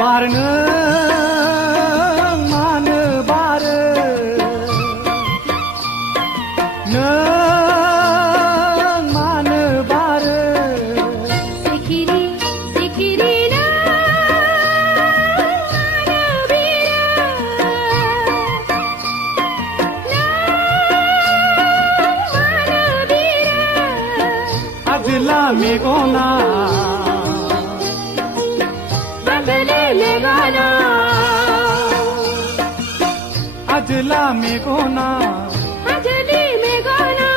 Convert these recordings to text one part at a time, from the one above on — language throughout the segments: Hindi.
बारनो मानो बारो नों मानो बारो सिखिरि सिखिरि नों मानो बिरो मानो बिरो आजला मेगना आजले मेगना आजला मेगना आजले मेगना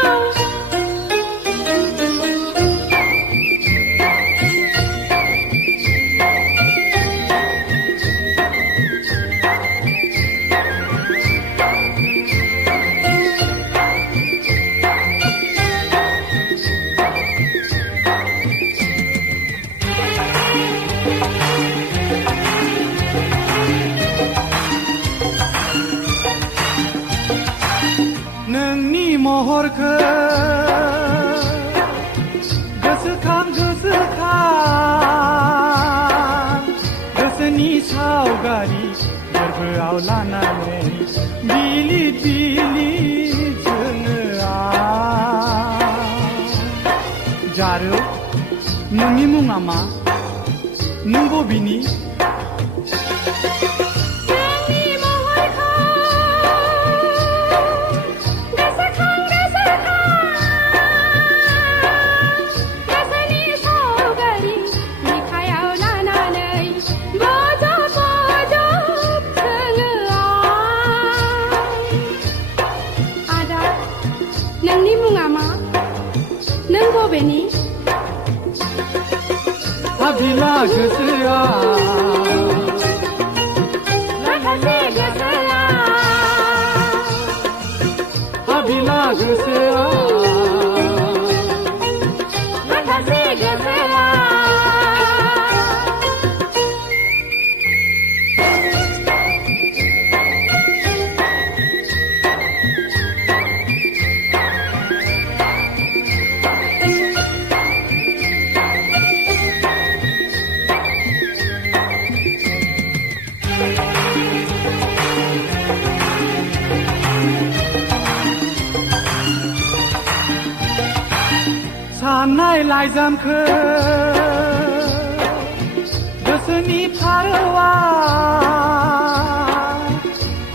नोंनि महरखौ गोसोखां गोसोनि सावगारि गोरबोआव लानानै बिलिद बिलिद जोङो जारौ नोंनि मुङा मा नों बबेनि नोंनि मुङा मा नों बबेनि हाबिला गोसोआ माखासे गोसोआ हाबिला गोसोआ माखासे गोसोआ साननाय लाइजामखौ गोसोनि फारौआ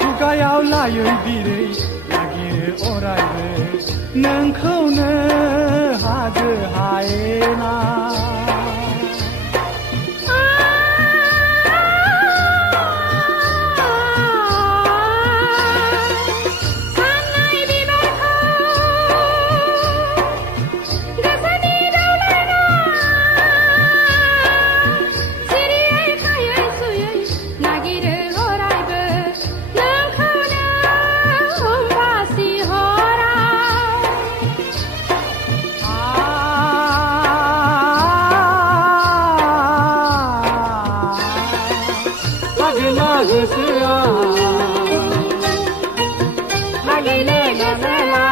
खुगायाव लायै बिरै नागिरो अरायबो नोंखौनो हाजो हायेना हाबिला गोसोआ हागिले गोसोआ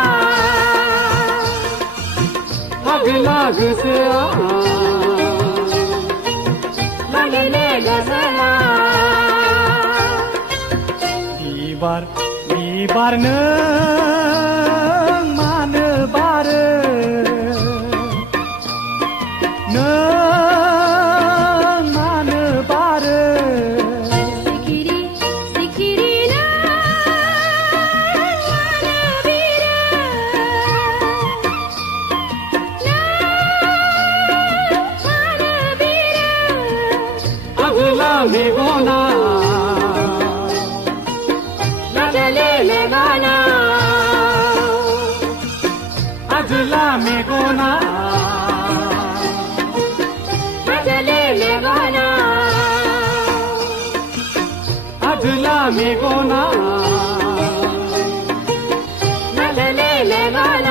हाबिला गोसोआ हागिले गोसोआ बिबार बिबार नों मानो बारो नों मानो बारो सिखिरि सिखिरि नों मानो बिरो मानो बिरो आजला मेगना आजले मेगना आजला मेगना आजले मेगना आजला मेगना आजले मेगना